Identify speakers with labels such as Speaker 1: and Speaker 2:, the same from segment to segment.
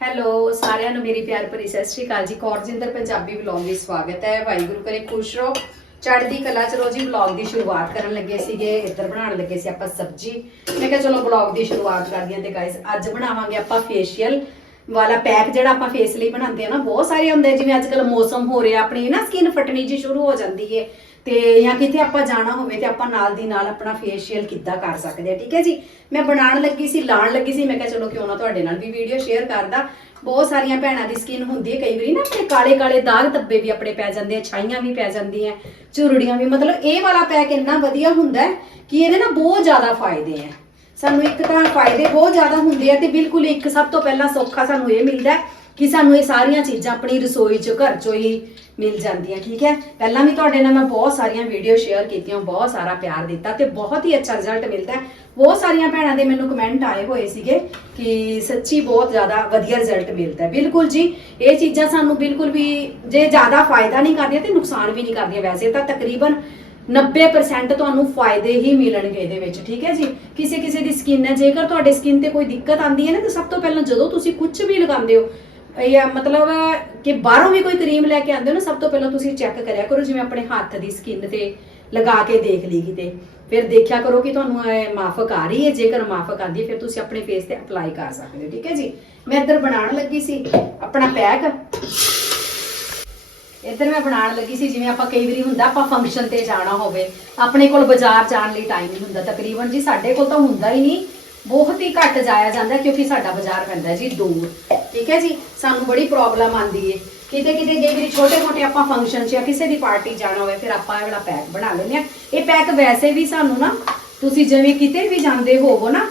Speaker 1: Hello, ਸਾਰਿਆਂ ਨੂੰ ਮੇਰੀ ਪਿਆਰ ਭਰੀ ਸਤਿ ਸ਼੍ਰੀ ਅਕਾਲ ਜੀ। ਕੌਰਜਿੰਦਰ ਪੰਜਾਬੀ ਵਲੌਗ ਵਿੱਚ ਸਵਾਗਤ ਹੈ। ਵਾਹਿਗੁਰੂ ਕਰੇ ਖੁਸ਼ ਰਹੋ। ਚੜ੍ਹਦੀ ਕਲਾ ਚ ਰੋਜੀ ਵਲੌਗ ਦੀ ਸ਼ੁਰੂਆਤ ਕਰਨ ਲੱਗੇ ਸੀਗੇ, ਇੱਧਰ ਬਣਾਉਣ ਲੱਗੇ ਸੀ ਆਪਾਂ ਸਬਜੀ। ਮੈਂ ਕਿਹਾ ਚਲੋ ਵਲੌਗ ਦੀ ਸ਼ੁਰੂਆਤ ਕਰਦੇ ਹਾਂ ਤੇ ਗਾਇਸ ਅੱਜ ਬਣਾਵਾਂਗੇ ਆਪਾਂ ਫੇਸ਼ੀਅਲ ਵਾਲਾ ਪੈਕ ਜਿਹੜਾ ਆਪਾਂ ਫੇਸ ਲਈ ਬਣਾਉਂਦੇ ਆ ਨਾ, ਬਹੁਤ ਸਾਰੇ ਹੁੰਦੇ ਜਿਵੇਂ ਅੱਜ ਕੱਲ ਮੌਸਮ ਹੋ ਰਿਹਾ, ਆਪਣੀ ਨਾ ਸਕਿਨ ਫਟਣੀ ਜੀ ਸ਼ੁਰੂ ਹੋ ਜਾਂਦੀ ਹੈ ਤੇ ਜਾਂ ਕਿਤੇ ਆਪਾਂ ਜਾਣਾ ਹੋਵੇ ਤੇ ਆਪਾਂ ਨਾਲ ਦੀ ਨਾਲ ਆਪਣਾ ਫੇਸ਼ੀਅਲ ਕਿੱਦਾਂ ਕਰ ਸਕਦੇ ਆ, ਠੀਕ ਹੈ ਜੀ? ਮੈਂ ਬਣਾਉਣ ਲੱਗੀ ਸੀ, ਲਾਉਣ ਲੱਗੀ ਸੀ, ਮੈਂ ਕਿਹਾ ਚਲੋ ਕਿਉਂ ਨਾ ਤੁਹਾਡੇ ਨਾਲ ਵੀ ਵੀਡੀਓ ਸ਼ੇਅਰ ਕਰਦਾ। ਬਹੁਤ ਸਾਰੀਆਂ ਭੈਣਾਂ ਦੀ ਸਕਿਨ ਹੁੰਦੀ ਹੈ, ਕਈ ਵਾਰੀ ਨਾ ਆਪਣੇ ਕਾਲੇ ਕਾਲੇ ਦਾਗ ਧੱਬੇ ਵੀ ਆਪਣੇ ਪੈ ਜਾਂਦੇ ਆ, ਛਾਈਆਂ ਵੀ ਪੈ ਜਾਂਦੀਆਂ, ਝੁਰੜੀਆਂ ਵੀ, ਮਤਲਬ ਇਹ ਵਾਲਾ ਪੈਕ ਇੰਨਾ ਵਧੀਆ ਹੁੰਦਾ ਹੈ ਕਿ ਇਹਦੇ ਨਾਲ ਬਹੁਤ ਜ਼ਿਆਦਾ ਫਾਇਦੇ ਆ। ਸਾਨੂੰ ਇੱਕ ਤਾਂ ਫਾਇਦੇ ਬਹੁਤ ਜ਼ਿਆਦਾ ਹੁੰਦੇ ਆ ਤੇ ਬਿਲਕੁਲ ਇੱਕ ਸਭ ਤੋਂ ਪਹਿਲਾਂ ਸੌਖਾ ਸਾਨੂੰ ਇਹ ਮਿਲਦਾ ਹੈ ਕਿ ਸਾਨੂੰ ਇਹ ਸਾਰੀਆਂ ਚੀਜ਼ਾਂ ਆਪਣੀ ਰਸੋਈ 'ਚ, ਘਰ 'ਚੋਂ ਹੀ ਮਿਲ ਜਾਂਦੀਆਂ, ਠੀਕ ਹੈ? ਪਹਿਲਾਂ ਵੀ ਤੁਹਾਡੇ ਨਾਲ ਮੈਂ ਬਹੁਤ ਸਾਰੀਆਂ ਵੀਡੀਓ ਸ਼ੇਅਰ ਕੀਤੀਆਂ, ਬਹੁਤ ਸਾਰਾ ਪਿਆਰ ਦਿੱਤਾ ਤੇ ਬਹੁਤ ਹੀ ਅੱਛਾ ਰਿਜ਼ਲਟ ਮਿਲਦਾ ਹੈ। ਬਹੁਤ ਸਾਰੀਆਂ ਭੈਣਾਂ ਦੇ ਮੈਨੂੰ ਕਮੈਂਟ ਆਏ ਹੋਏ ਸੀਗੇ ਕਿ ਸੱਚੀ ਬਹੁਤ ਜ਼ਿਆਦਾ ਵਧੀਆ ਰਿਜ਼ਲਟ ਮਿਲਦਾ ਹੈ। ਬਿਲਕੁਲ ਜੀ, ਇਹ ਚੀਜ਼ਾਂ ਸਾਨੂੰ ਬਿਲਕੁਲ ਵੀ ਜੇ ਜ਼ਿਆਦਾ ਫਾਇਦਾ ਨਹੀਂ ਕਰਦੀਆਂ ਤੇ ਨੁਕਸਾਨ ਵੀ ਨਹੀਂ ਕਰਦੀਆਂ ਵੈਸੇ ਤਾਂ ਤਕਰੀਬਨ 90% ਤੁਹਾਨੂੰ ਫਾਇਦੇ ਹੀ ਮਿਲਣਗੇ ਇਹਦੇ ਵਿੱਚ, ਠੀਕ ਹੈ ਜੀ? ਕਿਸੇ ਕਿਸੇ ਦੀ ਸਕਿਨ ਹੈ, ਜੇਕਰ ਤੁਹਾਡੇ ਸਕਿਨ ਤੇ ਕੋਈ ਦਿੱਕਤ ਆਂਦੀ ਹੈ ਨਾ, ਤਾਂ ਸਭ ਤੋਂ ਪਹਿਲਾਂ ਜਦੋਂ ਤੁਸੀਂ ਕੁਝ ਵੀ ਲਗਾਉਂਦੇ ਹੋ ਇਹ ਮਤਲਬ ਕਿ ਬਾਹਰੋਂ ਵੀ ਕੋਈ ਕਰੀਮ ਲੈ ਕੇ ਆਉਂਦੇ ਹੋ ਨਾ, ਸਭ ਤੋਂ ਪਹਿਲਾਂ ਤੁਸੀਂ ਚੈੱਕ ਕਰਿਆ ਕਰੋ, ਜਿਵੇਂ ਆਪਣੇ ਹੱਥ ਦੀ ਸਕਿਨ ਤੇ ਲਗਾ ਕੇ ਦੇਖ ਲਈ ਕਿਤੇ। ਫਿਰ ਦੇਖਿਆ ਕਰੋ ਕਿ ਤੁਹਾਨੂੰ ਇਹ ਮਾਫਕ ਆ ਰਹੀ ਹੈ, ਜੇਕਰ ਮਾਫਕ ਆਂਦੀ ਹੈ, ਫਿਰ ਤੁਸੀਂ ਆਪਣੇ ਫੇਸ ਤੇ ਅਪਲਾਈ ਕਰ ਸਕਦੇ ਹੋ, ਠੀਕ ਹੈ ਜੀ? ਮੈਂ ਇੱਧਰ ਬਣਾਉਣ ਲੱਗੀ ਸੀ ਆਪਣਾ ਪੈਕ ਇੱਧਰ ਮੈਂ ਬਣਾਉਣ ਲੱਗੀ ਸੀ, ਜਿਵੇਂ ਆਪਾਂ ਕਈ ਵਾਰੀ ਹੁੰਦਾ, ਆਪਾਂ ਫੰਕਸ਼ਨ ਤੇ ਜਾਣਾ ਹੋਵੇ, ਆਪਣੇ ਕੋਲ ਬਾਜ਼ਾਰ ਜਾਣ ਲਈ ਟਾਈਮ ਨਹੀਂ ਹੁੰਦਾ, ਤਕਰੀਬਨ ਜੀ ਸਾਡੇ ਕੋਲ ਤਾਂ ਹੁੰਦਾ ਹੀ ਨਹੀਂ। ਬਹੁਤ ਹੀ ਘੱਟ ਜਾਇਆ ਜਾਂਦਾ ਕਿਉਂਕਿ ਸਾਡਾ ਬਾਜ਼ਾਰ ਪੈਂਦਾ ਜੀ ਦੂਰ। ਠੀਕ ਹੈ ਜੀ? ਸਾਨੂੰ ਬੜੀ ਪ੍ਰੋਬਲਮ ਆਂਦੀ ਏ। ਕਿਤੇ ਕਿਤੇ ਜੇ ਵੀ ਛੋਟੇ ਮੋਟੇ ਆਪਾਂ ਫੰਕਸ਼ਨ 'ਚ ਜਾਂ ਕਿਸੇ ਦੀ ਪਾਰਟੀ ਜਾਣਾ ਹੋਵੇ, ਫਿਰ ਆਪਾਂ ਇਹ ਵਾਲਾ ਪੈਕ ਬਣਾ ਲੈਂਦੇ ਆ ਇਹ ਪੈਕ ਵੈਸੇ ਵੀ ਸਾਨੂੰ ਨਾ, ਤੁਸੀਂ ਜਿਵੇਂ ਕਿਤੇ ਵੀ ਜਾਂਦੇ ਹੋਵੋ ਨਾ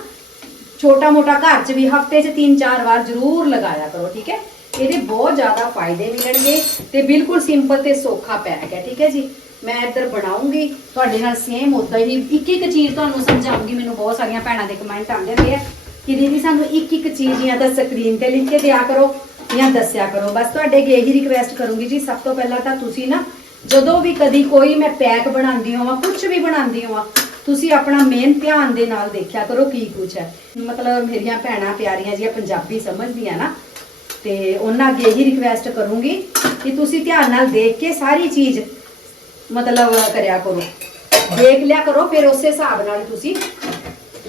Speaker 1: ਛੋਟਾ ਮੋਟਾ ਘਰ 'ਚ ਵੀ ਹਫ਼ਤੇ 'ਚ 3-4 ਵਾਰ ਜ਼ਰੂਰ ਲਗਾਇਆ ਕਰੋ, ਠੀਕ ਹੈ? ਇਹਦੇ ਬਹੁਤ ਜ਼ਿਆਦਾ ਫਾਇਦੇ ਮਿਲਣਗੇ ਤੇ ਬਿਲਕੁਲ ਸਿੰਪਲ ਤੇ ਸੌਖਾ ਪੈਕ ਹੈ ਠੀਕ ਹੈ ਜੀ? ਮੈਂ ਇੱਧਰ ਬਣਾਉਂਗੀ, ਤੁਹਾਡੇ ਨਾਲ ਸੇਮ ਉਦਾਂ ਹੀ ਇੱਕ ਇੱਕ ਚੀਜ਼ ਤੁਹਾਨੂੰ ਸਮਝਾਉਂਗੀ, ਮੈਨੂੰ ਬਹੁਤ ਸਾਰੀਆਂ ਭੈਣਾਂ ਦੇ ਕਮੈਂਟ ਆਉਂਦੇ ਹੁੰਦੇ ਆ ਕਿ ਦੀਦੀ ਸਾਨੂੰ ਇੱਕ ਇੱਕ ਚੀਜ਼ ਜਾਂ ਤਾਂ ਸਕਰੀਨ ਤੇ ਲਿਖ ਕੇ ਦਿਆ ਕਰੋ ਜਾਂ ਦੱਸਿਆ ਕਰੋ। ਬਸ ਤੁਹਾਡੇ ਅੱਗੇ ਇਹੀ ਰਿਕਵੈਸਟ ਕਰੂੰਗੀ ਜੀ, ਸਭ ਤੋਂ ਪਹਿਲਾਂ ਤਾਂ ਤੁਸੀਂ ਨਾ ਜਦੋਂ ਵੀ ਕਦੀ ਕੋਈ ਮੈਂ ਪੈਕ ਬਣਾਉਂਦੀ ਹਾਂ ਕੁਝ ਵੀ ਬਣਾਉਂਦੀ ਹਾਂ ਤੁਸੀਂ ਆਪਣਾ ਮੇਨ ਧਿਆਨ ਦੇ ਨਾਲ ਦੇਖਿਆ ਕਰੋ ਕੀ ਕੁਝ ਹੈ। ਮਤਲਬ ਮੇਰੀਆਂ ਭੈਣਾਂ ਪਿਆਰੀਆਂ ਜੀਆਂ ਪੰਜਾਬੀ ਸਮਝਦੀਆਂ ਨਾ ਤੇ ਉਹਨਾਂ ਅੱਗੇ ਇਹੀ ਰਿਕਵੈਸਟ ਕਰੂੰਗੀ ਕਿ ਤੁਸੀਂ ਧਿਆਨ ਨਾਲ ਦੇਖ ਕੇ ਸਾਰੀ ਚੀਜ਼ ਮਤਲਬ ਕਰਿਆ ਕਰੋ। ਦੇਖ ਲਿਆ ਕਰੋ, ਫਿਰ ਉਸੇ ਹਿਸਾਬ ਨਾਲ ਤੁਸੀਂ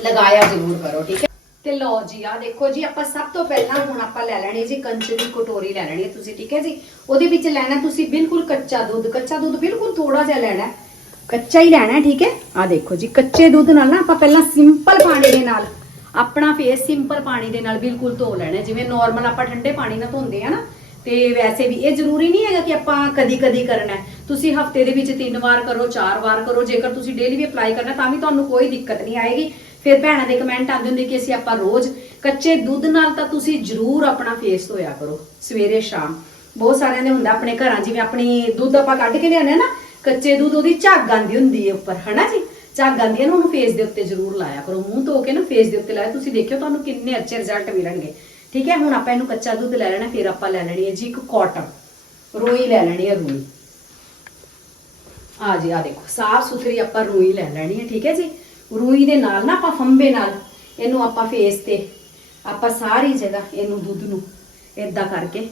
Speaker 1: ਲਗਾਇਆ ਜ਼ਰੂਰ ਕਰੋ, ਠੀਕ ਹੈ? ਤੇ ਲਓ ਜੀ ਆ ਦੇਖੋ ਜੀ, ਆਪਾਂ ਸਭ ਤੋਂ ਪਹਿਲਾਂ ਹੁਣ ਆਪਾਂ ਲੈ ਲੈਣੀ ਜੀ, ਕੰਚ ਦੀ ਕਟੋਰੀ ਲੈ ਲੈਣੀ ਹੈ ਤੁਸੀਂ, ਠੀਕ ਹੈ ਜੀ? ਉਹਦੇ ਵਿੱਚ ਲੈਣਾ ਤੁਸੀਂ ਬਿਲਕੁਲ ਕੱਚਾ ਦੁੱਧ ਕੱਚਾ ਦੁੱਧ ਬਿਲਕੁਲ ਥੋੜਾ ਜਿਹਾ ਲੈਣਾ ਕੱਚਾ ਹੀ ਲੈਣਾ ਠੀਕ ਹੈ? ਆ ਦੇਖੋ ਜੀ, ਕੱਚੇ ਦੁੱਧ ਨਾਲ ਨਾ ਆਪਾਂ ਪਹਿਲਾਂ ਸਿੰਪਲ ਪਾਣੀ ਦੇ ਨਾਲ ਆਪਣਾ ਫੇਸ ਸਿੰਪਲ ਪਾਣੀ ਦੇ ਨਾਲ ਬਿਲਕੁਲ ਧੋ ਲੈਣਾ। ਜਿਵੇਂ ਨਾਰਮਲ ਆਪਾਂ ਠੰਡੇ ਪਾਣੀ ਨਾਲ ਧੋਂਦੇ ਆ ਨਾ, ਤੇ ਵੈਸੇ ਵੀ ਇਹ ਜ਼ਰੂਰੀ ਨਹੀਂ ਹੈਗਾ ਕਿ ਆਪਾਂ ਕਦੀ ਕਦੀ ਕਰਨਾ ਹੈ। ਤੁਸੀਂ ਹਫ਼ਤੇ ਦੇ ਵਿੱਚ ਤਿੰਨ ਵਾਰ ਕਰੋ, ਚਾਰ ਵਾਰ ਕਰੋ, ਜੇਕਰ ਤੁਸੀਂ ਡੇਲੀ ਵੀ ਅਪਲਾਈ ਕਰਨਾ, ਤਾਂ ਵੀ ਤੁਹਾਨੂੰ ਕੋਈ ਦਿੱਕਤ ਨਹੀਂ ਆਏਗੀ। ਫਿਰ ਭੈਣਾਂ ਦੇ ਕਮੈਂਟ ਆਉਂਦੇ ਹੁੰਦੇ ਕਿ ਅਸੀਂ ਆਪਾਂ ਰੋਜ਼ ਕੱਚੇ ਦੁੱਧ ਨਾਲ ਤਾਂ ਤੁਸੀਂ ਜ਼ਰੂਰ ਆਪਣਾ ਫੇਸ ਧੋਇਆ ਕਰੋ, ਸਵੇਰੇ, ਸ਼ਾਮ। ਬਹੁਤ ਸਾਰਿਆਂ ਦੇ ਹੁੰਦਾ ਆਪਣੇ ਘਰਾਂ, ਜਿਵੇਂ ਆਪਣੀ ਦੁੱਧ ਆਪਾਂ ਕੱਢ ਕੇ ਲਿਆਉਂਦੇ ਆ ਨਾ, ਕੱਚੇ ਦੁੱਧ ਉਹਦੀ ਝੱਗ ਆਂਦੀ ਹੁੰਦੀ ਹੈ ਉੱਪਰ, ਹਨਾ ਜੀ? ਝੱਗ ਆਂਦੀ ਹੈ ਨਾ, ਉਹਨੂੰ ਫੇਸ ਦੇ ਉੱਤੇ ਜ਼ਰੂਰ ਲਾਇਆ ਕਰੋ। ਮੂੰਹ ਧੋ ਕੇ ਨਾ ਫੇਸ ਦੇ ਉੱਤੇ ਲਾਇਆ। ਤੁਸੀਂ ਦੇਖਿਓ ਤੁਹਾਨੂੰ ਕਿੰਨੇ ਅੱਛੇ ਰਿਜ਼ਲਟ ਮਿਲਣਗੇ। ਠੀਕ ਹੈ? ਹੁਣ ਆਪਾਂ ਇਹਨੂੰ ਕੱਚਾ ਦੁੱਧ ਲੈ ਲੈਣਾ, ਫਿਰ ਆਪਾਂ ਲੈ ਲੈਣੀ ਹੈ ਜੀ ਇੱਕ ਕਾਟਨ ਰੋਈ ਲੈ ਲੈਣੀ ਹੈ ਰੋਈ। ਆ ਜੀ, ਆ ਦੇਖੋ, ਸਾਫ਼ ਸੁਥਰੀ ਆਪਾਂ ਰੂਈ ਲੈ ਲੈਣੀ ਹੈ, ਠੀਕ ਹੈ ਜੀ? ਰੂਈ ਦੇ ਨਾਲ ਨਾ ਆਪਾਂ ਫੰਬੇ ਨਾਲ ਇਹਨੂੰ ਆਪਾਂ ਫੇਸ ਤੇ ਆਪਾਂ ਸਾਰੀ ਜਗ੍ਹਾ ਇਹਨੂੰ ਦੁੱਧ ਨੂੰ ਇਦਾਂ ਕਰਕੇ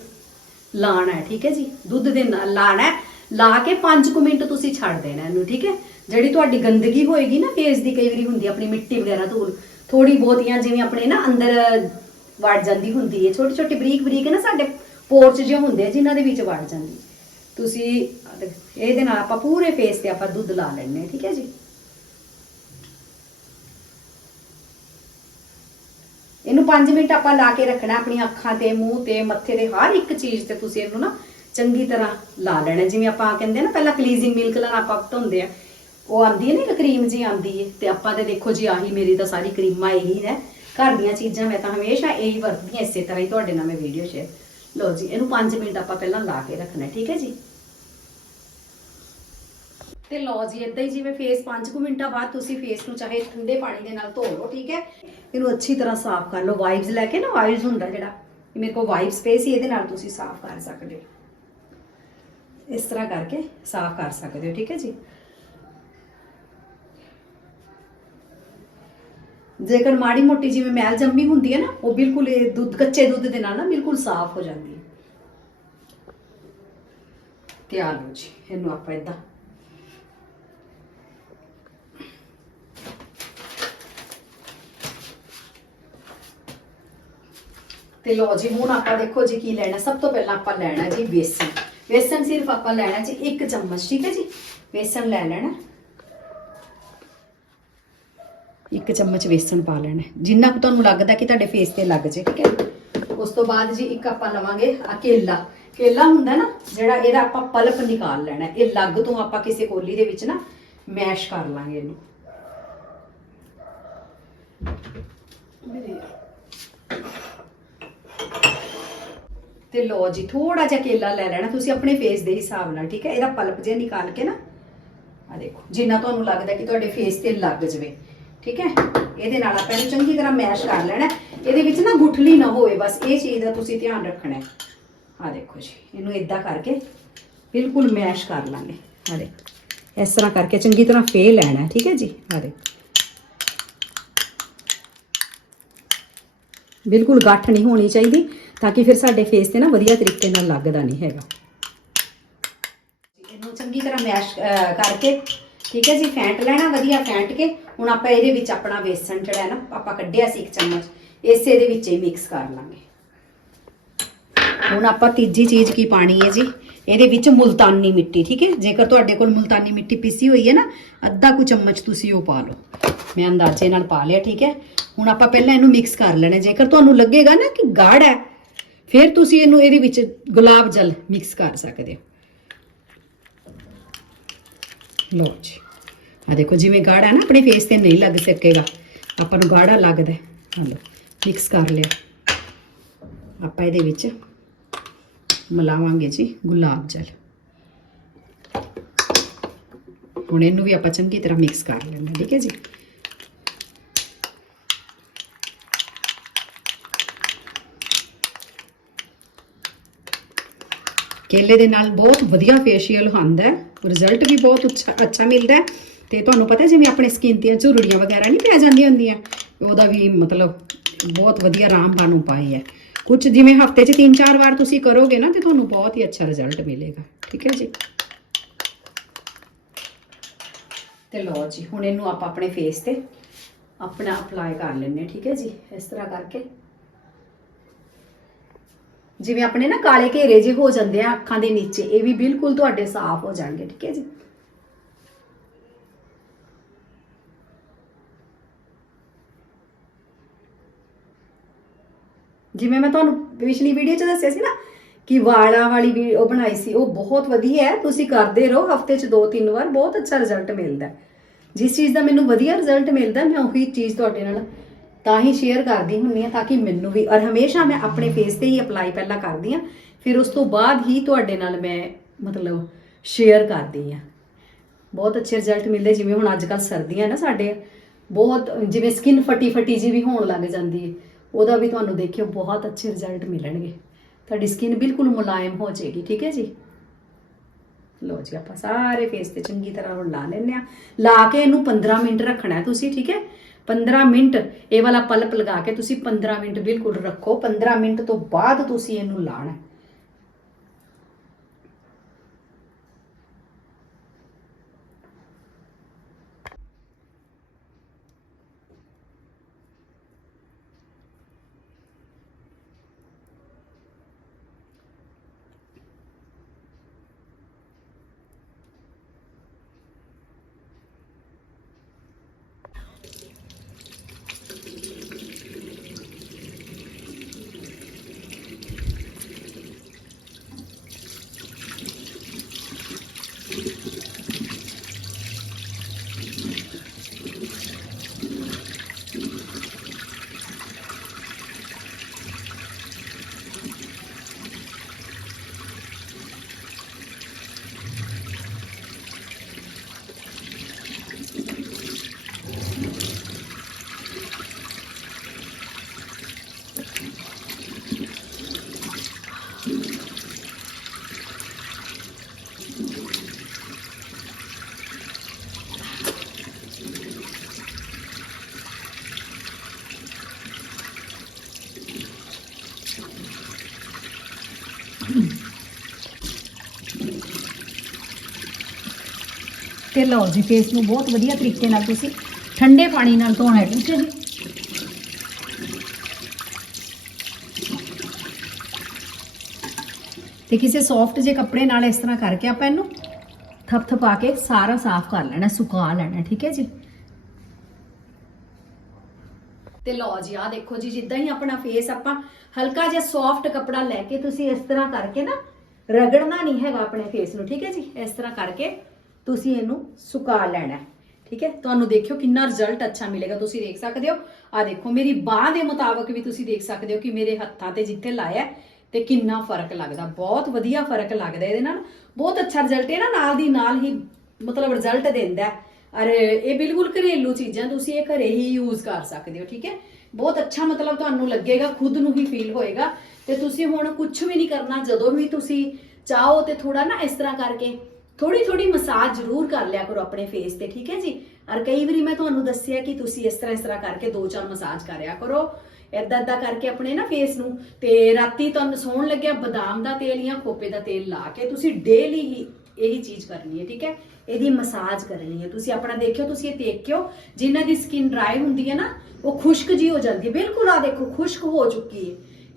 Speaker 1: ਲਾਣਾ ਹੈ, ਠੀਕ ਹੈ ਜੀ? ਦੁੱਧ ਦੇ ਨਾਲ ਲਾਣਾ ਲਾ ਕੇ 5 ਮਿੰਟ ਤੁਸੀਂ ਛੱਡ ਦੇਣਾ ਇਹਨੂੰ, ਠੀਕ ਹੈ? ਜਿਹੜੀ ਤੁਹਾਡੀ ਗੰਦਗੀ ਹੋਏਗੀ ਨਾ ਫੇਸ ਦੀ, ਕਈ ਵਾਰੀ ਹੁੰਦੀ ਆਪਣੀ ਮਿੱਟੀ ਵਗੈਰਾ ਧੂਲ ਥੋੜੀ ਬਹੁਤੀਆਂ ਜਿਵੇਂ ਆਪਣੇ ਨਾ ਅੰਦਰ ਵੜ ਜਾਂਦੀ ਹੁੰਦੀ ਹੈ ਛੋਟੀ ਛੋਟੀ ਬਰੀਕ ਬਰੀਕ ਨਾ ਸਾਡੇ ਪੋਰਚ ਜਿਹੇ ਹੁੰਦੇ ਆ, ਜਿਨ੍ਹਾਂ ਦੇ ਵਿੱਚ ਵੜ ਜਾਂਦੀ। ਤੁਸੀਂ ਇਹਦੇ ਨਾਲ ਆਪਾਂ ਪੂਰੇ ਫੇਸ ਤੇ ਆਪਾਂ ਦੁੱਧ ਲਾ ਲੈਣੇ ਆ ਠੀਕ ਹੈ ਜੀ? ਇਹਨੂੰ 5 ਮਿੰਟ ਆਪਾਂ ਲਾ ਕੇ ਰੱਖਣਾ, ਆਪਣੀਆਂ ਅੱਖਾਂ ਤੇ, ਮੂੰਹ ਤੇ, ਮੱਥੇ ਤੇ, ਹਰ ਇੱਕ ਚੀਜ਼ ਤੇ ਤੁਸੀਂ ਇਹਨੂੰ ਨਾ ਚੰਗੀ ਤਰ੍ਹਾਂ ਲਾ ਲੈਣਾ। ਜਿਵੇਂ ਆਪਾਂ ਕਹਿੰਦੇ ਨਾ, ਪਹਿਲਾਂ ਕਲੀਜ਼ਿੰਗ ਮਿਲਕ ਲਾਣਾ ਆਪਾਂ ਧੋਂਦੇ ਆ। ਉਹ ਆਂਦੀ ਹੈ ਨਾ ਕਰੀਮ ਜੀ ਆਂਦੀ ਹੈ, ਤੇ ਆਪਾਂ ਤੇ ਦੇਖੋ ਜੀ ਆਹੀ ਮੇਰੀ ਤਾਂ ਸਾਰੀ ਕਰੀਮਾਂ ਇਹੀ ਹੈ ਘਰ ਦੀਆਂ ਚੀਜ਼ਾਂ ਮੈਂ ਤਾਂ ਹਮੇਸ਼ਾ ਇਹੀ ਵਰਤਦੀ ਹਾਂ, ਇਸੇ ਤਰ੍ਹਾਂ ਹੀ ਤੁਹਾਡੇ ਨਾਲ ਮੈਂ ਵੀਡੀਓ ਸ਼ੇਅਰ ਲਓ ਜੀ, ਇਹਨੂੰ 5 ਮਿੰਟ ਆਪਾਂ ਪਹਿਲਾਂ ਲਾ ਕੇ ਰੱਖਣਾ, ਠੀਕ ਹੈ ਜੀ? ਤੇ ਲਓ ਜੀ ਇਦਾਂ ਹੀ ਜਿਵੇਂ ਫੇਸ 5 ਮਿੰਟਾਂ ਬਾਅਦ ਤੁਸੀਂ ਫੇਸ ਨੂੰ ਚਾਹੇ ਠੰਡੇ ਪਾਣੀ ਦੇ ਨਾਲ ਧੋ ਲਓ, ਠੀਕ ਹੈ? ਇਹਨੂੰ ਅੱਛੀ ਤਰ੍ਹਾਂ ਸਾਫ਼ ਕਰ ਲਓ ਵਾਈਪਸ ਲੈ ਕੇ ਨਾ ਵਾਈਪਸ ਹੁੰਦਾ ਜਿਹੜਾ ਇਹ ਮੇਰੇ ਕੋਲ ਵਾਈਪ ਸਪੇਸ ਹੀ ਇਹਦੇ ਨਾਲ ਤੁਸੀਂ ਸਾਫ਼ ਕਰ ਸਕਦੇ ਹੋ। ਇਸ ਤਰ੍ਹਾਂ ਕਰਕੇ ਸਾਫ਼ ਕਰ ਸਕਦੇ ਹੋ, ਠੀਕ ਹੈ ਜੀ? ਜੇਕਰ ਮਾੜੀ ਮੋਟੀ ਜਿਵੇਂ ਮੈਲ ਜੰਮੀ ਹੁੰਦੀ ਹੈ ਨਾ, ਉਹ ਬਿਲਕੁਲ ਇਹ ਦੁੱਧ, ਕੱਚੇ ਦੁੱਧ ਦੇ ਨਾਲ ਨਾ ਬਿਲਕੁਲ ਸਾਫ਼ ਹੋ ਜਾਂਦੀ ਹੈ। ਤੇ ਆ ਲਓ ਜੀ, ਇਹਨੂੰ ਆਪਾਂ ਇਦਾਂ ਤੇ ਲੋ ਜੀ, ਹੁਣ ਆਪਾਂ ਦੇਖੋ ਜੀ ਕੀ ਲੈਣਾ। ਸਭ ਤੋਂ ਪਹਿਲਾਂ ਆਪਾਂ ਲੈਣਾ ਜੀ ਵੇਸਣ ਵੇਸਣ ਸਿਰਫ ਆਪਾਂ ਲੈਣਾ ਜੀ 1 ਚਮਚ, ਠੀਕ ਹੈ ਜੀ? ਵੇਸਣ ਲੈ ਲੈਣਾ। ਇੱਕ ਚਮਚ ਵੇਸਣ ਪਾ ਲੈਣਾ ਜਿੰਨਾ ਕੁ ਤੁਹਾਨੂੰ ਲੱਗਦਾ ਕਿ ਤੁਹਾਡੇ ਫੇਸ ਤੇ ਲੱਗ ਜੇ, ਠੀਕ ਹੈ ਉਸ ਤੋਂ ਬਾਅਦ ਜੀ ਇੱਕ ਆਪਾਂ ਲਵਾਂਗੇ ਆ ਕੇਲਾ। ਕੇਲਾ ਹੁੰਦਾ ਨਾ, ਜਿਹੜਾ ਇਹਦਾ ਆਪਾਂ ਪਲਪ ਨਿਕਾਲ ਲੈਣਾ ਇਹ ਲੱਗ ਤੋਂ ਆਪਾਂ ਕਿਸੇ ਕੋਲੀ ਦੇ ਵਿੱਚ ਨਾ ਮੈਸ਼ ਕਰ ਲਾਂਗੇ ਇਹਨੂੰ। ਤੇ ਲੋ ਜੀ ਥੋੜਾ ਜਿਹਾ ਕੇਲਾ ਲੈ ਲੈਣਾ, ਤੁਸੀਂ ਆਪਣੇ ਫੇਸ ਦੇ ਹਿਸਾਬ ਨਾਲ, ਠੀਕ ਹੈ? ਇਹਦਾ ਪਲਪ ਜਿਹਾ ਨਿਕਾਲ ਕੇ ਨਾ ਆ ਦੇਖੋ, ਜਿੰਨਾ ਤੁਹਾਨੂੰ ਲੱਗਦਾ ਕਿ ਤੁਹਾਡੇ ਫੇਸ ਤੇ ਲੱਗ ਜਵੇ। ਠੀਕ ਹੈ? ਇਹਦੇ ਨਾਲ ਆਪਾਂ ਇਹਨੂੰ ਚੰਗੀ ਤਰ੍ਹਾਂ ਮੈਸ਼ ਕਰ ਲੈਣਾ ਇਹਦੇ ਵਿੱਚ ਨਾ ਗੁਠਲੀ ਨਾ ਹੋਵੇ, ਬਸ ਇਹ ਚੀਜ਼ ਦਾ ਤੁਸੀਂ ਧਿਆਨ ਰੱਖਣਾ ਹੈ। ਆ ਦੇਖੋ ਜੀ, ਇਹਨੂੰ ਇਦਾਂ ਕਰਕੇ ਬਿਲਕੁਲ ਮੈਸ਼ ਕਰ ਲਾਂਗੇ। ਆ ਦੇਖੋ, ਇਸ ਤਰ੍ਹਾਂ ਕਰਕੇ ਚੰਗੀ ਤਰ੍ਹਾਂ ਫੇ ਲੈਣਾ ਠੀਕ ਹੈ ਜੀ? ਆ ਦੇਖੋ। ਬਿਲਕੁਲ ਗੱਠ ਨਹੀਂ ਹੋਣੀ ਚਾਹੀਦੀ, ਤਾਂ ਕਿ ਫਿਰ ਸਾਡੇ ਫੇਸ ਤੇ ਨਾ ਵਧੀਆ ਤਰੀਕੇ ਨਾਲ ਲੱਗਦਾ ਨਹੀਂ ਹੈਗਾ। ਇਹਨੂੰ ਚੰਗੀ ਤਰ੍ਹਾਂ ਮੈਸ਼ ਕਰਕੇ ਠੀਕ ਹੈ ਜੀ, ਫੈਂਟ ਲੈਣਾ, ਵਧੀਆ ਫੈਂਟ ਕੇ, ਹੁਣ ਆਪਾਂ ਇਹਦੇ ਵਿੱਚ ਆਪਣਾ ਵੇਸਣ ਜਿਹੜਾ ਹੈ ਨਾ, ਆਪਾਂ ਕੱਢਿਆ ਸੀ ਇੱਕ ਚਮਚ, ਇਸੇ ਦੇ ਵਿੱਚ ਹੀ ਮਿਕਸ ਕਰ ਲਾਂਗੇ। ਹੁਣ ਆਪਾਂ ਤੀਜੀ ਚੀਜ਼ ਕੀ ਪਾਣੀ ਹੈ ਜੀ? ਇਹਦੇ ਵਿੱਚ ਮੁਲਤਾਨੀ ਮਿੱਟੀ, ਠੀਕ ਹੈ? ਜੇਕਰ ਤੁਹਾਡੇ ਕੋਲ ਮੁਲਤਾਨੀ ਮਿੱਟੀ ਪੀਸੀ ਹੋਈ ਹੈ ਨਾ, ਅੱਧਾ ਕੁ ਚਮਚ ਤੁਸੀਂ ਉਹ ਪਾ ਲਓ। ਮੈਂ ਅੰਦਾਜ਼ੇ ਨਾਲ ਪਾ ਲਿਆ, ਠੀਕ ਹੈ? ਹੁਣ ਆਪਾਂ ਪਹਿਲਾਂ ਇਹਨੂੰ ਮਿਕਸ ਕਰ ਲੈਣਾ, ਜੇਕਰ ਤੁਹਾਨੂੰ ਲੱਗੇਗਾ ਨਾ ਕਿ ਗਾੜ ਹੈ, ਫਿਰ ਤੁਸੀਂ ਇਹਨੂੰ ਇਹਦੇ ਵਿੱਚ ਗੁਲਾਬ ਜਲ ਮਿਕਸ ਕਰ ਸਕਦੇ ਹੋ। ਲਓ ਜੀ। ਆ ਦੇਖੋ, ਜਿਵੇਂ ਗਾੜਾ ਨਾ ਆਪਣੇ ਫੇਸ ਤੇ ਨਹੀਂ ਲੱਗ ਸਕੇਗਾ, ਆਪਾਂ ਨੂੰ ਗਾੜਾ ਲੱਗਦਾ ਹੈ। ਲਓ ਮਿਕਸ ਕਰ ਲਿਆ। ਆਪਾਂ ਇਹਦੇ ਵਿੱਚ ਮਿਲਾਵਾਂਗੇ ਜੀ ਗੁਲਾਬ ਜਲ। ਹੁਣ ਇਹਨੂੰ ਵੀ ਆਪਾਂ ਚੰਗੀ ਤਰ੍ਹਾਂ ਮਿਕਸ ਕਰ ਲੈਣਾ ਠੀਕ ਹੈ ਜੀ? ਕੇਲੇ ਦੇ ਨਾਲ ਬਹੁਤ ਵਧੀਆ ਫੇਸ਼ੀਅਲ ਹੁੰਦਾ ਹੈ। ਰਿਜ਼ਲਟ ਵੀ ਬਹੁਤ ਅੱਛਾ ਮਿਲਦਾ ਹੈ। ਤੇ ਤੁਹਾਨੂੰ ਪਤਾ ਜਿਵੇਂ ਆਪਣੇ ਸਕਿਨ ਤੇ ਝੁਰੜੀਆਂ ਵਗੈਰਾ ਨਹੀਂ ਪੈ ਜਾਂਦੀਆਂ ਹੁੰਦੀਆਂ, ਉਹਦਾ ਵੀ ਮਤਲਬ ਬਹੁਤ ਵਧੀਆ ਰਾਮਬਾਨ ਉਪਾਅ ਹੈ ਕੁਝ ਜਿਵੇਂ ਹਫ਼ਤੇ 'ਚ 3-4 ਵਾਰ ਤੁਸੀਂ ਕਰੋਗੇ ਨਾ, ਤੇ ਤੁਹਾਨੂੰ ਬਹੁਤ ਹੀ ਅੱਛਾ ਰਿਜ਼ਲਟ ਮਿਲੇਗਾ। ਠੀਕ ਹੈ ਜੀ? ਤੇ ਲਓ ਜੀ, ਹੁਣ ਇਹਨੂੰ ਆਪਾਂ ਆਪਣੇ ਫੇਸ ਤੇ ਆਪਣਾ ਅਪਲਾਈ ਕਰ ਲੈਂਦੇ ਹਾਂ। ਠੀਕ ਹੈ ਜੀ? ਇਸ ਤਰ੍ਹਾਂ ਕਰਕੇ ਜਿਵੇਂ ਆਪਣੇ ਨਾ ਕਾਲੇ ਘੇਰੇ ਜੇ ਹੋ ਜਾਂਦੇ ਆ ਅੱਖਾਂ ਦੇ ਨੀਚੇ, ਇਹ ਵੀ ਬਿਲਕੁਲ ਤੁਹਾਡੇ ਸਾਫ਼ ਹੋ ਜਾਣਗੇ, ਠੀਕ ਹੈ ਜੀ? ਜਿਵੇਂ ਮੈਂ ਤੁਹਾਨੂੰ ਪਿਛਲੀ ਵੀਡੀਓ 'ਚ ਦੱਸਿਆ ਸੀ ਨਾ ਕਿ ਵਾਲਾਂ ਵਾਲੀ ਵੀਡੀਓ ਬਣਾਈ ਸੀ, ਉਹ ਬਹੁਤ ਵਧੀਆ ਹੈ, ਤੁਸੀਂ ਕਰਦੇ ਰਹੋ, ਹਫ਼ਤੇ 'ਚ ਦੋ ਤਿੰਨ ਵਾਰ, ਬਹੁਤ ਅੱਛਾ ਰਿਜ਼ਲਟ ਮਿਲਦਾ ਜਿਸ ਚੀਜ਼ ਦਾ ਮੈਨੂੰ ਵਧੀਆ ਰਿਜ਼ਲਟ ਮਿਲਦਾ, ਮੈਂ ਉਹੀ ਚੀਜ਼ ਤੁਹਾਡੇ ਨਾਲ ਤਾਂ ਹੀ ਸ਼ੇਅਰ ਕਰਦੀ ਹੁੰਨੀ ਆ ਤਾਂ ਕਿ ਮੈਨੂੰ ਵੀ। ਔਰ ਹਮੇਸ਼ਾ ਮੈਂ ਆਪਣੇ ਫੇਸ ਤੇ ਹੀ ਅਪਲਾਈ ਪਹਿਲਾਂ ਕਰਦੀ ਆ। ਫਿਰ ਉਸ ਤੋਂ ਬਾਅਦ ਹੀ ਤੁਹਾਡੇ ਨਾਲ ਮੈਂ ਮਤਲਬ ਸ਼ੇਅਰ ਕਰਦੀ ਆ। ਬਹੁਤ ਅੱਛੇ ਰਿਜ਼ਲਟ ਮਿਲਦੇ ਜਿਵੇਂ ਹੁਣ ਅੱਜ ਕੱਲ ਸਰਦੀਆਂ ਨਾ ਸਾਡੇ। ਬਹੁਤ ਜਿਵੇਂ ਸਕਿਨ ਫਟੀ ਫਟੀ ਜੀ ਵੀ ਹੋਣ ਲੱਗ ਜਾਂਦੀ ਹੈ ਉਹਦਾ ਵੀ ਤੁਹਾਨੂੰ ਦੇਖਿਓ ਬਹੁਤ ਅੱਛੇ ਰਿਜ਼ਲਟ ਮਿਲਣਗੇ। ਤੁਹਾਡੀ ਸਕਿਨ ਬਿਲਕੁਲ ਮੁਲਾਇਮ ਹੋ ਜਾਏਗੀ, ਠੀਕ ਹੈ ਜੀ? ਲੋ ਜੀ, ਆਪਾਂ ਸਾਰੇ ਫੇਸ ਤੇ ਚੰਗੀ ਤਰ੍ਹਾਂ ਹੁਣ ਲਾ ਲੈਂਦੇ ਆ ਲਾ ਕੇ ਇਹਨੂੰ 15 ਮਿੰਟ ਰੱਖਣਾ ਤੁਸੀਂ, ਠੀਕ ਹੈ? 15 ਮਿੰਟ ਇਹ ਵਾਲਾ ਪਲਪ ਲਗਾ ਕੇ ਤੁਸੀਂ 15 ਮਿੰਟ ਬਿਲਕੁਲ ਰੱਖੋ। 15 ਮਿੰਟ ਤੋਂ ਬਾਅਦ ਤੁਸੀਂ ਇਹਨੂੰ ਲਾਣਾ। ਤੇ ਲਓ ਜੀ ਫੇਸ ਨੂੰ ਬਹੁਤ ਵਧੀਆ ਤਰੀਕੇ ਨਾਲ ਤੁਸੀਂ ਠੰਡੇ ਪਾਣੀ ਨਾਲ ਧੋਣਾ ਹੈ, ਠੀਕ ਹੈ ਜੀ। ਤੇ ਕਿਸੇ ਸੌਫਟ ਜੇ ਕੱਪੜੇ ਨਾਲ ਇਸ ਤਰ੍ਹਾਂ ਕਰਕੇ ਆਪਾਂ ਇਹਨੂੰ ਥਪਥਪਾ ਕੇ ਸਾਰਾ ਸਾਫ਼ ਕਰ ਲੈਣਾ, ਸੁਕਾ ਲੈਣਾ, ਠੀਕ ਹੈ ਜੀ। ਤੇ ਲਓ ਜੀ ਆ ਦੇਖੋ ਜੀ, ਜਿੱਦਾਂ ਹੀ ਆਪਣਾ ਫੇਸ ਆਪਾਂ ਹਲਕਾ ਜਿਹਾ ਸੌਫਟ ਕੱਪੜਾ ਲੈ ਕੇ ਤੁਸੀਂ ਇਸ ਤਰ੍ਹਾਂ ਕਰਕੇ ਨਾ ਰਗੜਨਾ ਨਹੀਂ ਹੈਗਾ ਆਪਣੇ ਫੇਸ ਨੂੰ, ਠੀਕ ਹੈ ਜੀ, ਇਸ ਤਰ੍ਹਾਂ ਕਰਕੇ ਤੁਸੀਂ ਇਹਨੂੰ ਸੁਕਾ ਲੈਣਾ ਠੀਕ ਹੈ? ਤੁਹਾਨੂੰ ਦੇਖਿਓ ਕਿੰਨਾ ਰਿਜ਼ਲਟ ਅੱਛਾ ਮਿਲੇਗਾ। ਤੁਸੀਂ ਦੇਖ ਸਕਦੇ ਹੋ। ਆ ਦੇਖੋ, ਮੇਰੀ ਬਾਹ ਦੇ ਮੁਤਾਬਕ ਵੀ ਤੁਸੀਂ ਦੇਖ ਸਕਦੇ ਹੋ ਕਿ ਮੇਰੇ ਹੱਥਾਂ ਤੇ ਜਿੱਥੇ ਲਾਇਆ ਤੇ ਕਿੰਨਾ ਫ਼ਰਕ ਲੱਗਦਾ। ਬਹੁਤ ਵਧੀਆ ਫ਼ਰਕ ਲੱਗਦਾ ਇਹਦੇ ਨਾਲ। ਬਹੁਤ ਅੱਛਾ ਰਿਜ਼ਲਟ ਹੈ ਨਾ, ਨਾਲ ਦੀ ਨਾਲ ਹੀ ਮਤਲਬ ਰਿਜ਼ਲਟ ਦਿੰਦਾ ਹੈ। ਅਰ ਇਹ ਬਿਲਕੁਲ ਘਰੇਲੂ ਚੀਜ਼ਾਂ, ਤੁਸੀਂ ਇਹ ਘਰੇ ਹੀ ਯੂਜ਼ ਕਰ ਸਕਦੇ ਹੋ। ਠੀਕ ਹੈ? ਬਹੁਤ ਅੱਛਾ ਮਤਲਬ ਤੁਹਾਨੂੰ ਲੱਗੇਗਾ, ਖੁਦ ਨੂੰ ਹੀ ਫੀਲ ਹੋਏਗਾ। ਤੇ ਤੁਸੀਂ ਹੁਣ ਕੁਝ ਵੀ ਨਹੀਂ ਕਰਨਾ, ਜਦੋਂ ਵੀ ਤੁਸੀਂ ਚਾਹੋ ਤੇ ਥੋੜਾ ਨਾ ਇਸ ਤਰ੍ਹਾਂ ਕਰਕੇ ਥੋੜੀ ਥੋੜੀ ਮਸਾਜ ਜ਼ਰੂਰ ਕਰ ਲਿਆ ਕਰੋ ਆਪਣੇ ਫੇਸ ਤੇ, ਠੀਕ ਹੈ ਜੀ? ਔਰ ਕਈ ਵਾਰੀ ਮੈਂ ਤੁਹਾਨੂੰ ਦੱਸਿਆ ਕਿ ਤੁਸੀਂ ਇਸ ਤਰ੍ਹਾਂ ਇਸ ਤਰ੍ਹਾਂ ਕਰਕੇ ਦੋ ਚਾਰ ਮਸਾਜ ਕਰਿਆ ਕਰੋ। ਏਦਾਂ ਏਦਾਂ ਕਰਕੇ ਆਪਣੇ ਨਾ ਫੇਸ ਨੂੰ, ਤੇ ਰਾਤੀ ਤੁਹਾਨੂੰ ਸੌਣ ਲੱਗਿਆ, ਬਦਾਮ ਦਾ ਤੇਲ ਜਾਂ ਖੋਪੇ ਦਾ ਤੇਲ ਲਾ ਕੇ ਤੁਸੀਂ ਡੇਲੀ ਹੀ ਇਹੀ ਚੀਜ਼ ਕਰਨੀ ਹੈ, ਠੀਕ ਹੈ? ਇਹਦੀ ਮਸਾਜ ਕਰਨੀ ਹੈ। ਤੁਸੀਂ ਆਪਣਾ ਦੇਖਿਓ, ਤੁਸੀਂ ਇਹ ਦੇਖਿਓ, ਜਿਨ੍ਹਾਂ ਦੀ ਸਕਿਨ ਡਰਾਈ ਹੁੰਦੀ ਹੈ ਨਾ, ਉਹ ਖੁਸ਼ਕ ਜੀ ਹੋ ਜਾਂਦੀ ਬਿਲਕੁਲ ਆ ਦੇਖੋ, ਖੁਸ਼ਕ ਹੋ ਚੁੱਕੀ ਹੈ।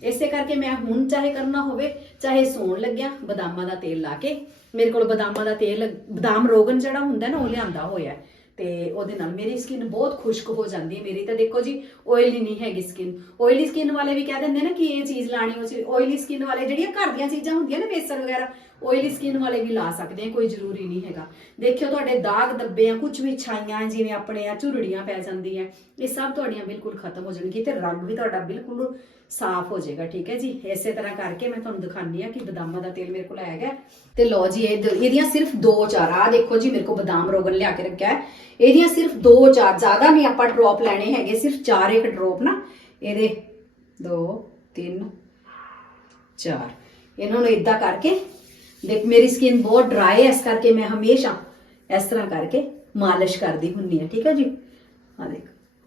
Speaker 1: ਇਸੇ ਕਰਕੇ ਮੈਂ ਹੁਣ ਚਾਹੇ ਕਰਨਾ ਹੋਵੇ, ਚਾਹੇ ਸੌਣ ਲੱਗਿਆ, ਬਦਾਮਾਂ ਦਾ ਤੇਲ ਲਾ ਕੇ ਮੇਰੇ ਕੋਲ ਬਦਾਮਾਂ ਦਾ ਤੇਲ, ਬਦਾਮ ਰੋਗਨ ਜਿਹੜਾ ਹੁੰਦਾ ਨਾ, ਉਹ ਲਿਆਂਦਾ ਹੋਇਆ ਤੇ ਉਹਦੇ ਨਾਲ ਮੇਰੀ ਸਕਿਨ ਬਹੁਤ ਖੁਸ਼ਕ ਹੋ ਜਾਂਦੀ ਹੈ ਮੇਰੀ। ਤਾਂ ਦੇਖੋ ਜੀ ਆਇਲੀ ਨਹੀਂ ਹੈਗੀ ਸਕਿਨ ਆਇਲੀ ਸਕਿਨ ਵਾਲੇ ਵੀ ਕਹਿ ਦਿੰਦੇ ਨਾ ਕਿ ਇਹ ਚੀਜ਼ ਲਾਣੀ, ਉਹ ਚੀਜ਼ ਆਇਲੀ ਸਕਿਨ ਵਾਲੇ ਜਿਹੜੀਆਂ ਘਰ ਦੀਆਂ ਚੀਜ਼ਾਂ ਹੁੰਦੀਆਂ ਨਾ ਬੇਸਨ ਵਗੈਰਾ ਆਇਲੀ ਸਕਿਨ ਵਾਲੇ ਵੀ ਲਾ ਸਕਦੇ ਆ, ਕੋਈ ਜ਼ਰੂਰੀ ਨਹੀਂ ਹੈਗਾ। ਦੇਖਿਓ ਤੁਹਾਡੇ ਦਾਗ ਦੱਬੇ ਆ ਕੁਝ ਵੀ ਛਾਈਆਂ ਜਿਵੇਂ ਆਪਣੇ ਆ, ਝੁਰੜੀਆਂ ਪੈ ਜਾਂਦੀਆਂ, ਇਹ ਸਭ ਤੁਹਾਡੀਆਂ ਬਿਲਕੁਲ ਖਤਮ ਹੋ ਜਾਣਗੀਆਂ ਤੇ ਰੰਗ ਵੀ ਤੁਹਾਡਾ ਬਿਲਕੁਲ ਸਾਫ਼ ਹੋ ਜਾਏਗਾ, ਠੀਕ ਹੈ ਜੀ? ਇਸੇ ਤਰ੍ਹਾਂ ਕਰਕੇ ਮੈਂ ਤੁਹਾਨੂੰ ਦਿਖਾਉਂਦੀ ਆ ਕਿ ਬਦਾਮਾਂ ਦਾ ਤੇਲ ਮੇਰੇ ਕੋਲ ਹੈਗਾ ਤੇ ਲਓ ਜੀ, ਇਹ ਇਹਦੀਆਂ ਸਿਰਫ ਦੋ ਚਾਰ ਆ ਦੇਖੋ ਜੀ, ਮੇਰੇ ਕੋਲ ਬਦਾਮ ਰੋਗਨ ਲਿਆ ਕੇ ਰੱਖਿਆ ਹੈ। ਇਹਦੀਆਂ ਸਿਰਫ ਦੋ ਚਾਰ, ਜ਼ਿਆਦਾ ਨਹੀਂ ਆਪਾਂ ਡ੍ਰੌਪ ਲੈਣੇ ਹੈਗੇ, ਸਿਰਫ ਚਾਰ ਇੱਕ ਡ੍ਰੌਪ ਨਾ। ਇਹਦੇ 2 3 ਚਾਰ। ਇਹਨਾਂ ਨੂੰ ਇਦਾਂ ਕਰਕੇ, ਦੇਖ, ਮੇਰੀ ਸਕਿਨ ਬਹੁਤ ਡਰਾਈ ਹੈ, ਇਸ ਕਰਕੇ ਮੈਂ ਹਮੇਸ਼ਾ ਇਸ ਤਰ੍ਹਾਂ ਕਰਕੇ ਮਾਲਿਸ਼ ਕਰਦੀ ਹੁੰਨੀ ਆ ਠੀਕ ਹੈ ਜੀ? ਆ ਦੇਖ,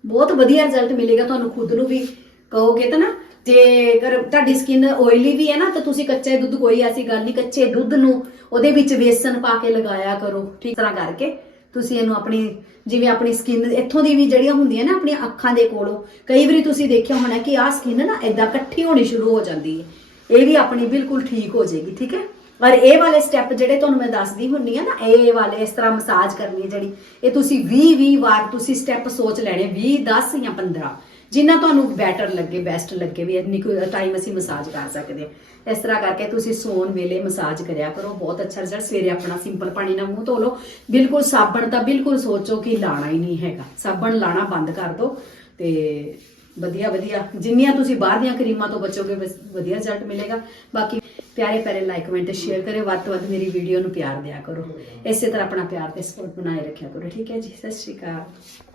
Speaker 1: ਬਹੁਤ ਵਧੀਆ ਰਿਜ਼ਲਟ ਮਿਲੇਗਾ ਤੁਹਾਨੂੰ ਖੁਦ ਨੂੰ ਵੀ। ਕਹੋਗੇ ਤਾਂ ਨਾ ਜੇਕਰ ਤੁਹਾਡੀ ਸਕਿਨ ਆਇਲੀ ਵੀ ਹੈ ਨਾ, ਤਾਂ ਤੁਸੀਂ ਕੱਚੇ ਦੁੱਧ, ਕੋਈ ਐਸੀ ਗੱਲ ਨਹੀਂ, ਕੱਚੇ ਦੁੱਧ ਨੂੰ ਉਹਦੇ ਵਿੱਚ ਵੇਸਣ ਪਾ ਕੇ ਲਗਾਇਆ ਕਰੋ, ਠੀਕ ਤਰ੍ਹਾਂ ਕਰਕੇ। ਤੁਸੀਂ ਇਹਨੂੰ ਆਪਣੀ, ਜਿਵੇਂ ਆਪਣੀ ਸਕਿਨ ਇੱਥੋਂ ਦੀ ਵੀ ਜਿਹੜੀਆਂ ਹੁੰਦੀਆਂ ਨਾ, ਆਪਣੀਆਂ ਅੱਖਾਂ ਦੇ ਕੋਲੋਂ। ਕਈ ਵਾਰੀ ਤੁਸੀਂ ਦੇਖਿਆ ਹੋਣਾ ਕਿ ਆਹ ਸਕਿਨ ਨਾ ਇਦਾਂ ਇਕੱਠੀ ਹੋਣੀ ਸ਼ੁਰੂ ਹੋ ਜਾਂਦੀ ਹੈ। ਇਹ ਵੀ ਆਪਣੀ ਬਿਲਕੁਲ ਠੀਕ ਹੋ ਜਾਏਗੀ, ਠੀਕ ਹੈ? ਪਰ ਇਹ ਵਾਲੇ ਸਟੈਪ ਜਿਹੜੇ ਤੁਹਾਨੂੰ ਮੈਂ ਦੱਸਦੀ ਹੁੰਨੀ ਆ ਨਾ, ਇਹ ਵਾਲੇ ਇਸ ਤਰ੍ਹਾਂ ਮਸਾਜ ਕਰਨੀ ਹੈ ਜਿਹੜੀ, ਇਹ ਤੁਸੀਂ 20 20 ਵਾਰ ਤੁਸੀਂ ਸਟੈਪ ਸੋਚ ਲੈਣੇ 20 10 ਜਾਂ 15 ਜਿੰਨਾ ਤੁਹਾਨੂੰ ਬੈਟਰ ਲੱਗੇ ਬੈਸਟ ਲੱਗੇ ਵੀ ਇੰਨੀ ਕੋਈ ਟਾਈਮ ਅਸੀਂ ਮਸਾਜ ਕਰ ਸਕਦੇ ਹਾਂ। ਇਸ ਤਰ੍ਹਾਂ ਕਰਕੇ ਤੁਸੀਂ ਸੌਣ ਵੇਲੇ ਮਸਾਜ ਕਰਿਆ ਕਰੋ, ਬਹੁਤ ਅੱਛਾ ਰਿਜ਼ਲਟ ਸਵੇਰੇ ਆਪਣਾ ਸਿੰਪਲ ਪਾਣੀ ਨਾਲ ਮੂੰਹ ਧੋ ਲਓ। ਬਿਲਕੁਲ ਸਾਬਣ ਤਾਂ ਬਿਲਕੁਲ ਸੋਚੋ ਕਿ ਲਾਣਾ ਹੀ ਨਹੀਂ ਹੈਗਾ। ਸਾਬਣ ਲਾਣਾ ਬੰਦ ਕਰ ਦਿਓ ਤੇ ਵਧੀਆ ਵਧੀਆ। ਜਿੰਨੀਆਂ ਤੁਸੀਂ ਬਾਹਰ ਦੀਆਂ ਕਰੀਮਾਂ ਤੋਂ ਬਚੋਗੇ ਵਧੀਆ ਰਿਜ਼ਲਟ ਮਿਲੇਗਾ। ਬਾਕੀ ਪਿਆਰੇ ਪਿਆਰੇ ਲਾਈਕ ਕਮੈਂਟ ਸ਼ੇਅਰ ਕਰਿਓ। ਵੱਧ ਤੋਂ ਵੱਧ ਮੇਰੀ ਵੀਡੀਓ ਨੂੰ ਪਿਆਰ ਦਿਆ ਕਰੋ। ਇਸੇ ਤਰ੍ਹਾਂ ਆਪਣਾ ਪਿਆਰ ਤੇ ਸਪੋਰਟ ਬਣਾਏ ਰੱਖਿਆ ਕਰੋ। ਠੀਕ ਹੈ ਜੀ? ਸਤਿ ਸ਼੍ਰੀ ਅਕਾਲ।